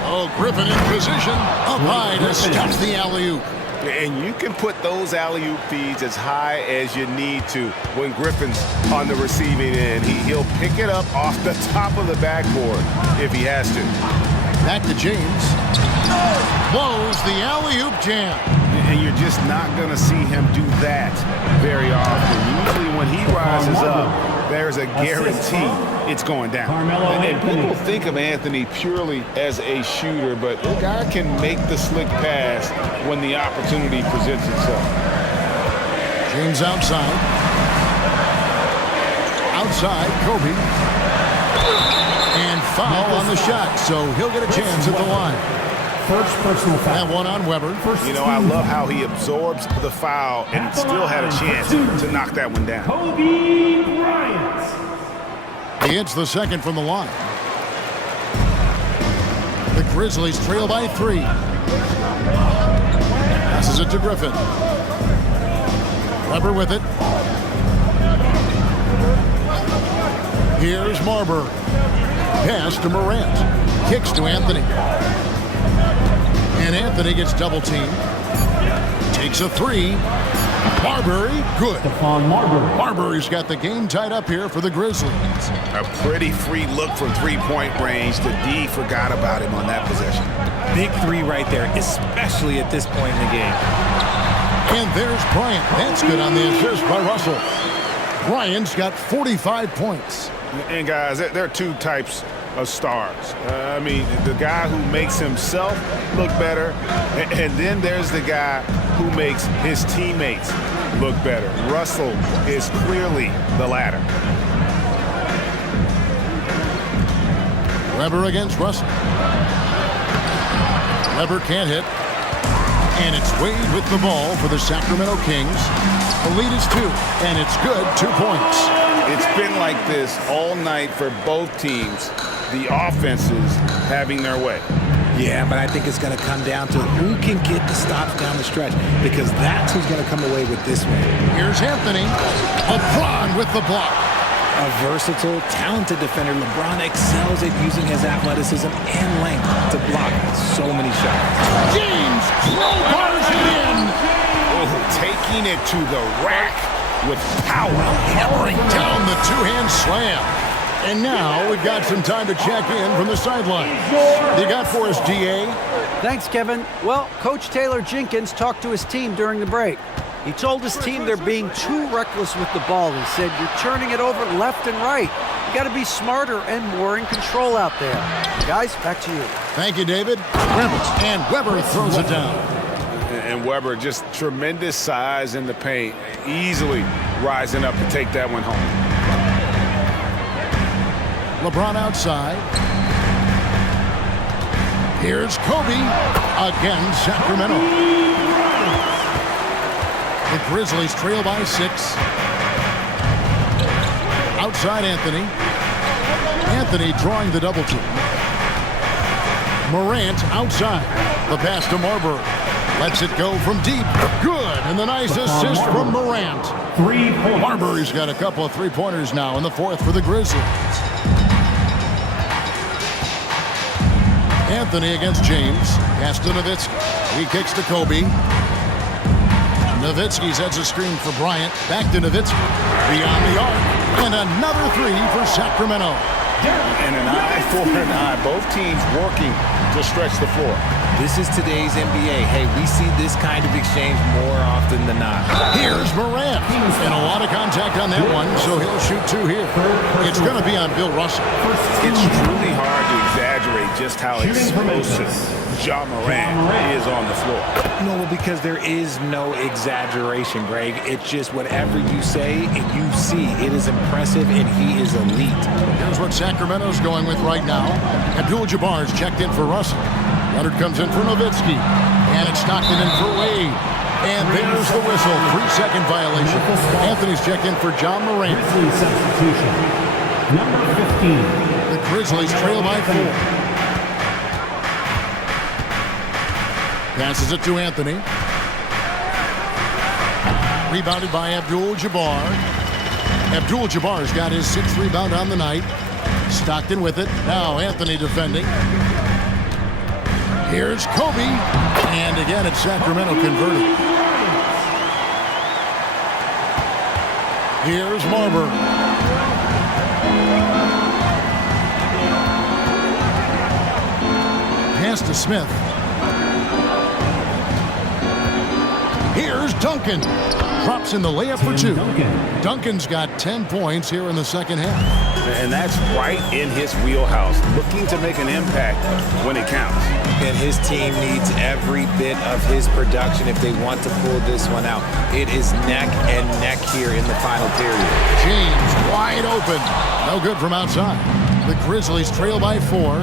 Oh, Griffin in position. Up high to stop the alley-oop. And you can put those alley-oop feeds as high as you need to when Griffin's on the receiving end. He'll pick it up off the top of the backboard if he has to. Back to James. Blows the alley-oop jam. And you're just not going to see him do that very often. Usually when he rises up, there's a guarantee it's going down. And people think of Anthony purely as a shooter, but the guy can make the slick pass when the opportunity presents itself. James outside. Outside, Kobe. And foul on the shot, so he'll get a chance at the line. First personal foul. That one on Weber. You know, I love how he absorbs the foul and still had a chance to knock that one down. Kobe Bryant. He hits the second from the line. The Grizzlies trail by 3. Passes it to Griffin. Weber with it. Here's Marbury. Pass to Morant. Kicks to Anthony. And Anthony gets double-teamed. Takes a 3. Marbury, good. Stephon Marbury. Marbury's got the game tied up here for the Grizzlies. A pretty free look from three-point range. The D forgot about him on that possession. Big 3 right there, especially at this point in the game. And there's Bryant. That's good on the assist by Russell. Bryant's got 45 points. And guys, there are 2 types of stars. I mean, the guy who makes himself look better, and then there's the guy who makes his teammates look better. Russell is clearly the latter. Weber against Russell. Weber can't hit. And it's Wade with the ball for the Sacramento Kings. The lead is 2, and it's good, 2 points. It's been like this all night for both teams. The offenses having their way. Yeah, but I think it's going to come down to who can get the stops down the stretch, because that's who's going to come away with this one. Here's Anthony. LeBron with the block. A versatile, talented defender, LeBron excels at using his athleticism and length to block so many shots. James crowbars it in. Oh, taking it to the rack with power. Hammering down the two-hand slam. And now we've got some time to check in from the sideline. You got for us, DA? Thanks, Kevin. Well, Coach Taylor Jenkins talked to his team during the break. He told his team they're being too reckless with the ball. He said, you're turning it over left and right. You got to be smarter and more in control out there. Guys, back to you. Thank you, David. And Weber throws it down. And Weber, just tremendous size in the paint, easily rising up to take that one home. LeBron outside. Here's Kobe. Again, Sacramento. The Grizzlies trail by 6. Outside Anthony. Anthony drawing the double team. Morant outside. The pass to Marbury. Lets it go from deep. Good. And the nice assist from Morant. 3 points. Marbury's got a couple of three-pointers now in the fourth for the Grizzlies. Anthony against James. Pass to Nowitzki. He kicks to Kobe. Nowitzki sets a screen for Bryant. Back to Nowitzki. Beyond the arc. And another three for Sacramento. And an eye for an eye. Both teams working to stretch the floor. This is today's NBA. Hey, we see this kind of exchange more often than not. Here's Morant. And a lot of contact on that one, so he'll shoot 2 here. It's going to be on Bill Russell. It's truly hard to exaggerate just how explosive Ja Morant is on the floor. No, because there is no exaggeration, Greg. It's just whatever you say and you see. It is impressive, and he is elite. Here's what Sacramento's going with right now. Abdul-Jabbar's checked in for Russell. Leonard comes in for Nowitzki. And it's Stockton in for Wade. And there's the whistle. 3-second violation. Anthony's checked in for Ja Morant. Grizzlies substitution. Number 15. The Grizzlies trail by 4. Passes it to Anthony. Rebounded by Abdul-Jabbar. Abdul-Jabbar's got his 6th rebound on the night. Stockton with it. Now Anthony defending. Here's Kobe. And again, it's Sacramento converted. Here's Marbury. Pass to Smith. Here's Duncan. Drops in the layup for 2. Duncan's got 10 points here in the second half. And that's right in his wheelhouse, looking to make an impact when it counts. And his team needs every bit of his production if they want to pull this one out. It is neck and neck here in the final period. James wide open. No good from outside. The Grizzlies trail by 4.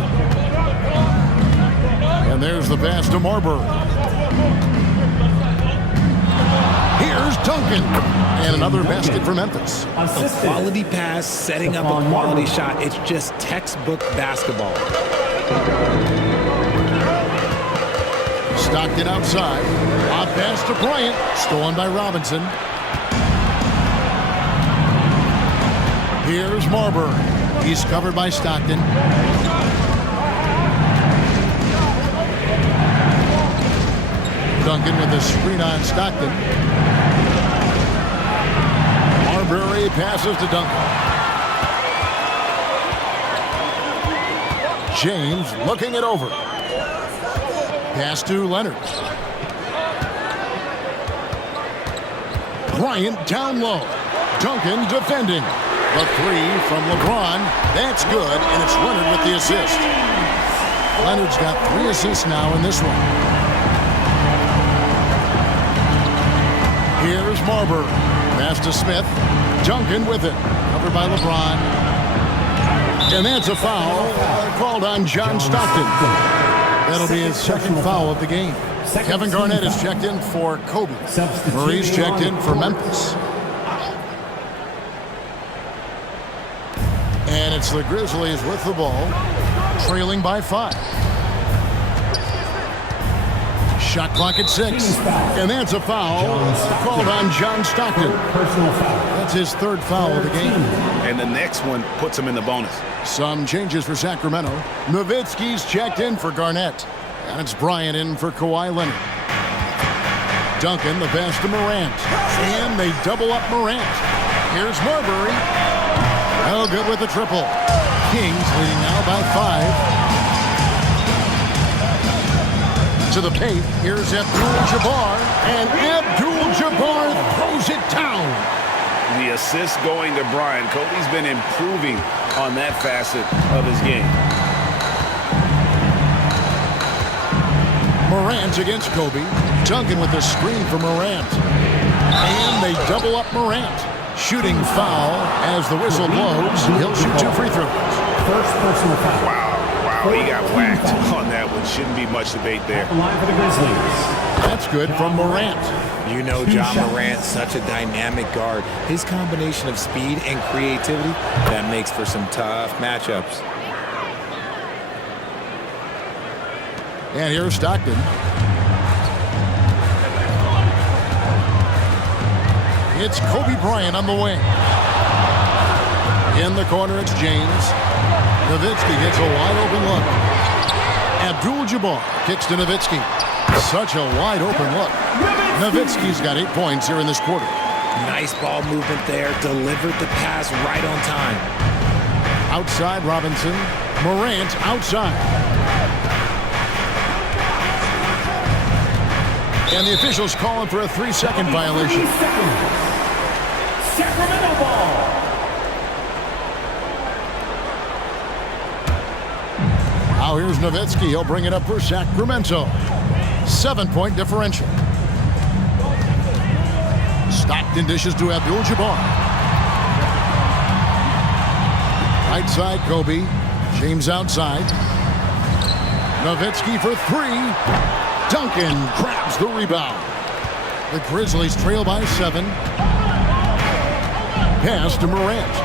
And there's the pass to Marbury. Here's Duncan. And another basket for Memphis. A quality pass, setting up a quality shot. It's just textbook basketball. Stockton outside. A pass to Bryant. Stolen by Robinson. Here's Marbury. He's covered by Stockton. Duncan with the screen on Stockton. Marbury passes to Duncan. James looking it over. Pass to Leonard. Bryant down low. Duncan defending. The 3 from LeBron. That's good, and it's Leonard with the assist. Leonard's got 3 assists now in this one. Here's Marbury. Pass to Smith. Duncan with it. Covered by LeBron. And that's a foul called on John Stockton. That'll be his second foul of the game. Kevin Garnett is checked in for Kobe. Murray's checked in for Memphis. And it's the Grizzlies with the ball, trailing by 5. Shot clock at 6. And that's a foul called on John Stockton. Personal foul. That's his third foul of the game. And the next one puts him in the bonus. Some changes for Sacramento. Nowitzki's checked in for Garnett. And it's Bryant in for Kawhi Leonard. Duncan, the pass to Morant. And they double up Morant. Here's Marbury. Oh, good with the triple. Kings leading now by 5. To the paint. Here's Abdul-Jabbar. And Abdul-Jabbar throws it down. The assist going to Bryant. Kobe's been improving on that facet of his game. Morant against Kobe. Duncan with the screen for Morant. And they double up Morant. Shooting foul as the whistle blows. He'll shoot 2 free throws. First personal foul. Wow, he got whacked on that one. Shouldn't be much debate there. Line for the Grizzlies. That's good from Morant. You know John Morant, such a dynamic guard. His combination of speed and creativity, that makes for some tough matchups. And here's Stockton. It's Kobe Bryant on the wing. In the corner, it's James. Nowitzki gets a wide open look. Abdul-Jabbar kicks to Nowitzki. Such a wide open look. Nowitzki's got 8 points here in this quarter. Nice ball movement there. Delivered the pass right on time. Outside Robinson. Morant outside. And the officials calling for a 3-second violation. 3 seconds. Sacramento ball. Now here's Nowitzki. He'll bring it up for Sacramento. 7-point differential. Stockton dishes to Abdul-Jabbar. Right side, Kobe. James outside. Nowitzki for 3. Duncan grabs the rebound. The Grizzlies trail by 7. Pass to Morant.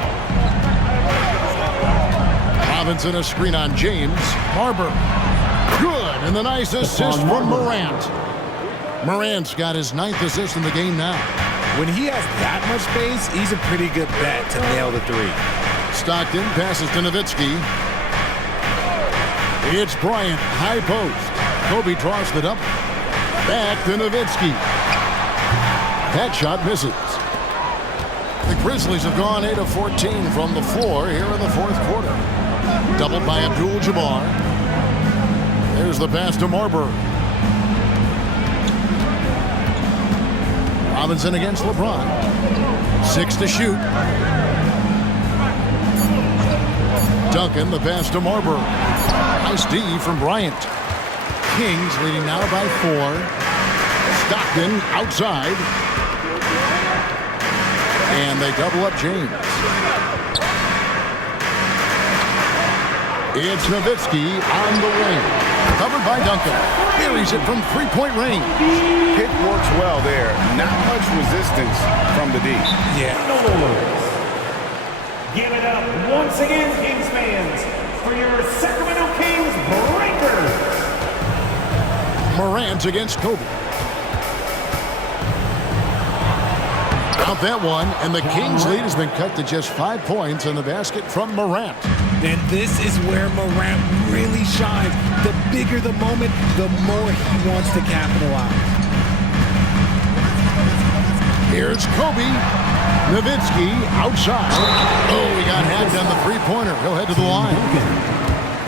Robinson a screen on James. Barber. Good, and the nice assist from Morant. Morant's got his 9th assist in the game now. When he has that much space, he's a pretty good bet to nail the 3. Stockton passes to Nowitzki. It's Bryant, high post. Kobe draws the double. Back to Nowitzki. That shot misses. The Grizzlies have gone 8 of 14 from the floor here in the 4th quarter. Doubled by Abdul-Jabbar. There's the pass to Marbury. Robinson against LeBron. 6 to shoot. Duncan, the pass to Marbury. Nice D from Bryant. Kings leading now by 4. Stockton outside. And they double up James. It's Nowitzki on the wing. Covered by Duncan. Buries it from 3-point range. Hit works well there. Not much resistance from the D. Yeah. Give it up once again, Kings fans, for your Sacramento Kings breakers. Morant against Kobe. Out that one, and the Kings lead has been cut to just 5 points on the basket from Morant. And this is where Morant really shines. The bigger the moment, the more he wants to capitalize. Here's Kobe. Nowitzki outside. Oh, he got hacked on the 3-pointer. He'll head to the line.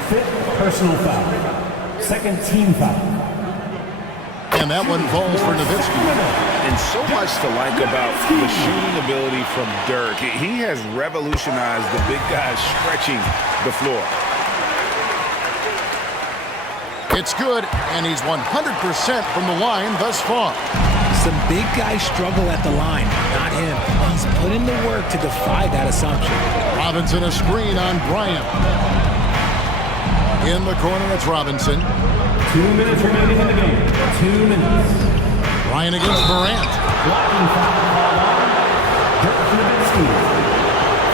5th personal foul. 2nd team foul. And that one falls for Nowitzki. And so much to like about the shooting ability from Dirk. He has revolutionized the big guys stretching the floor. It's good, and he's 100% from the line thus far. Some big guys struggle at the line, not him. He's put in the work to defy that assumption. Robinson a screen on Bryant. In the corner, it's Robinson. 2 minutes remaining in the game. 2 minutes. Bryant against Morant. Blocking foul called on Dirk Nowitzki.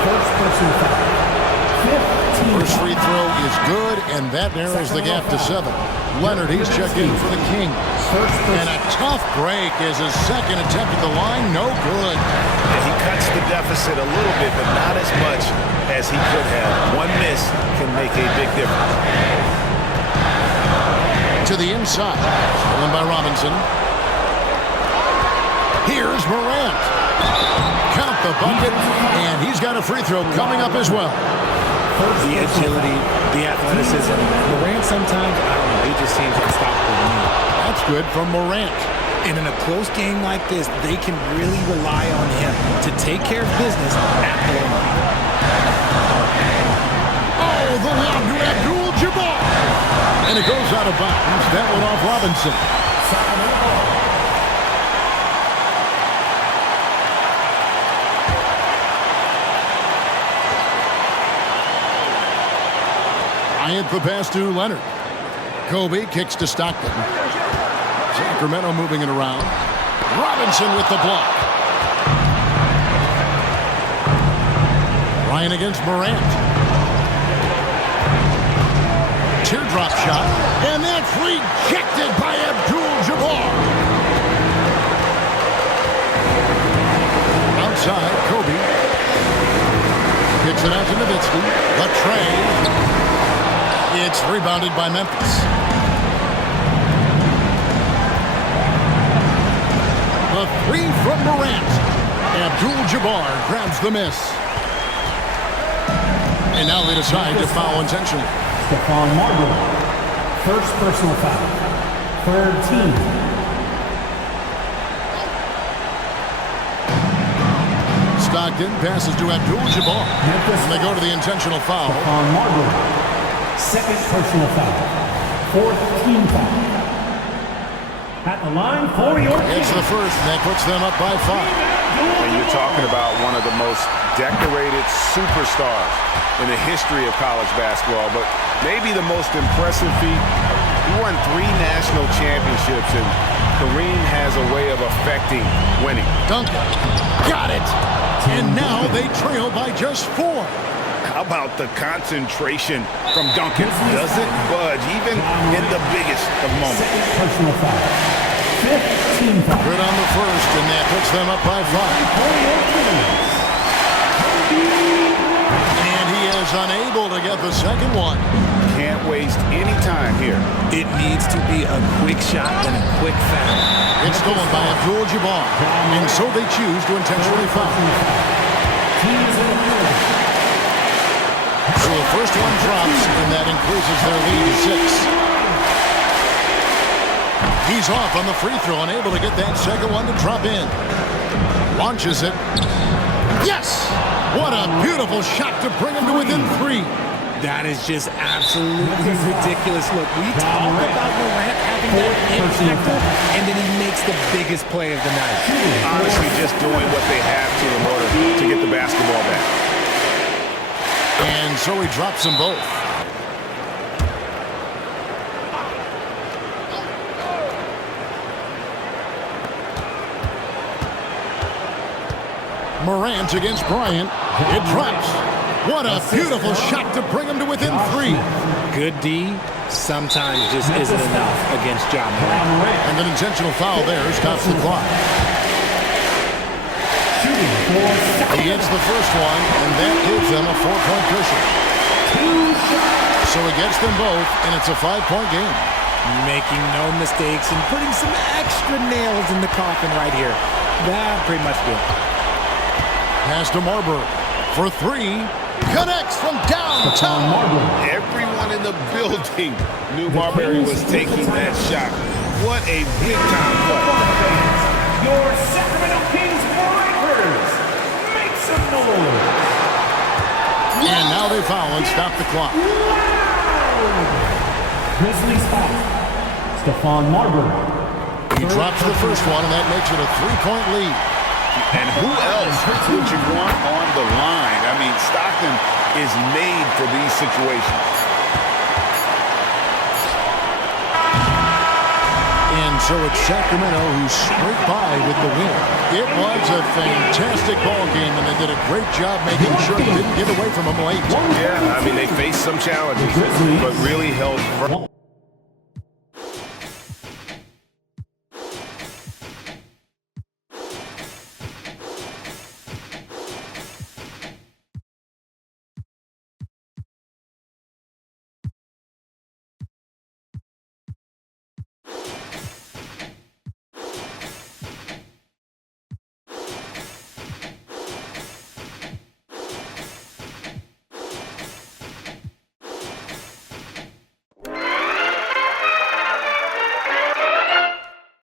First personal foul. 15. First free throw is good, And that narrows the gap to 7. Leonard, he's checked in for the Kings. And a tough break is his second attempt at the line. No good. And he cuts the deficit a little bit, but not as much as he could have. One miss can make a big difference. To the inside. Stolen by Robinson. Here's Morant. Count the bucket. And he's got a free throw coming up as well. The agility, the athleticism. Morant sometimes, I don't know, he just seems unstoppable to me. That's good from Morant. And in a close game like this, they can really rely on him to take care of business at the line. Oh, the lob to Abdul-Jabbar. And it goes out of bounds. That one off Robinson. Bryant the pass to Leonard. Kobe kicks to Stockton. Sacramento moving it around. Robinson with the block. Bryant against Morant. Teardrop shot. And that's rejected by Abdul-Jabbar. Outside, Kobe. Kicks it out to Nowitzki. The tray. It's rebounded by Memphis. The three from Morant. Abdul-Jabbar grabs the miss. And now they decide to foul intentionally. Stephon Marbury. First personal foul. Third team. Stockton passes to Abdul-Jabbar. And they go to the intentional foul. Stephon Marbury. Second personal foul. Fourth team foul. At the line for your team. It's the first, and that puts them up by 5. And you're talking about one of the most decorated superstars in the history of college basketball, but maybe the most impressive feat. He won 3 national championships, and Kareem has a way of affecting winning. Duncan got it. And now they trail by just 4. How about the concentration from Duncan? Doesn't budge, even in the biggest of moments. Second personal foul. Fifth team foul. Good on the first, and that puts them up by 5. And he is unable to get the second one. Can't waste any time here. It needs to be a quick shot and a quick foul. It's stolen by Abdul-Jabbar, and so they choose to intentionally foul. Teams in the middle. So the first one drops, and that increases their lead to 6. He's off on the free throw, unable to get that second one to drop in. Launches it. Yes! What a beautiful shot to bring him to within 3. That is just absolutely ridiculous. Look, we talk about Morant having that it factor, and then he makes the biggest play of the night. Honestly, just doing what they have to in order to get the basketball back. And so he drops them both. Morant against Bryant. It drops. What a beautiful shot to bring him to within 3. Good D sometimes just isn't enough against John Morant. And an intentional foul there stops the clock. He gets the first one, and that gives them a 4-point cushion. So he gets them both, and it's a 5-point game. Making no mistakes and putting some extra nails in the coffin right here. That pretty much did. Pass to Marbury for 3. Connects from downtown. Everyone in the building knew Marbury was taking that shot. What a big-time play. Your Sacramento Kings Breakers. Make some noise. And now they foul and stop the clock. Grizzlies foul. Stephon Marbury. He drops the first one, and that makes it a 3-point lead. And who else would you want on the line? I mean, Stockton is made for these situations. And so So it's Sacramento who scraped by with the win. It was a fantastic ball game, and they did a great job making sure they didn't get away from them late. Yeah, I mean, they faced some challenges, but really held firm.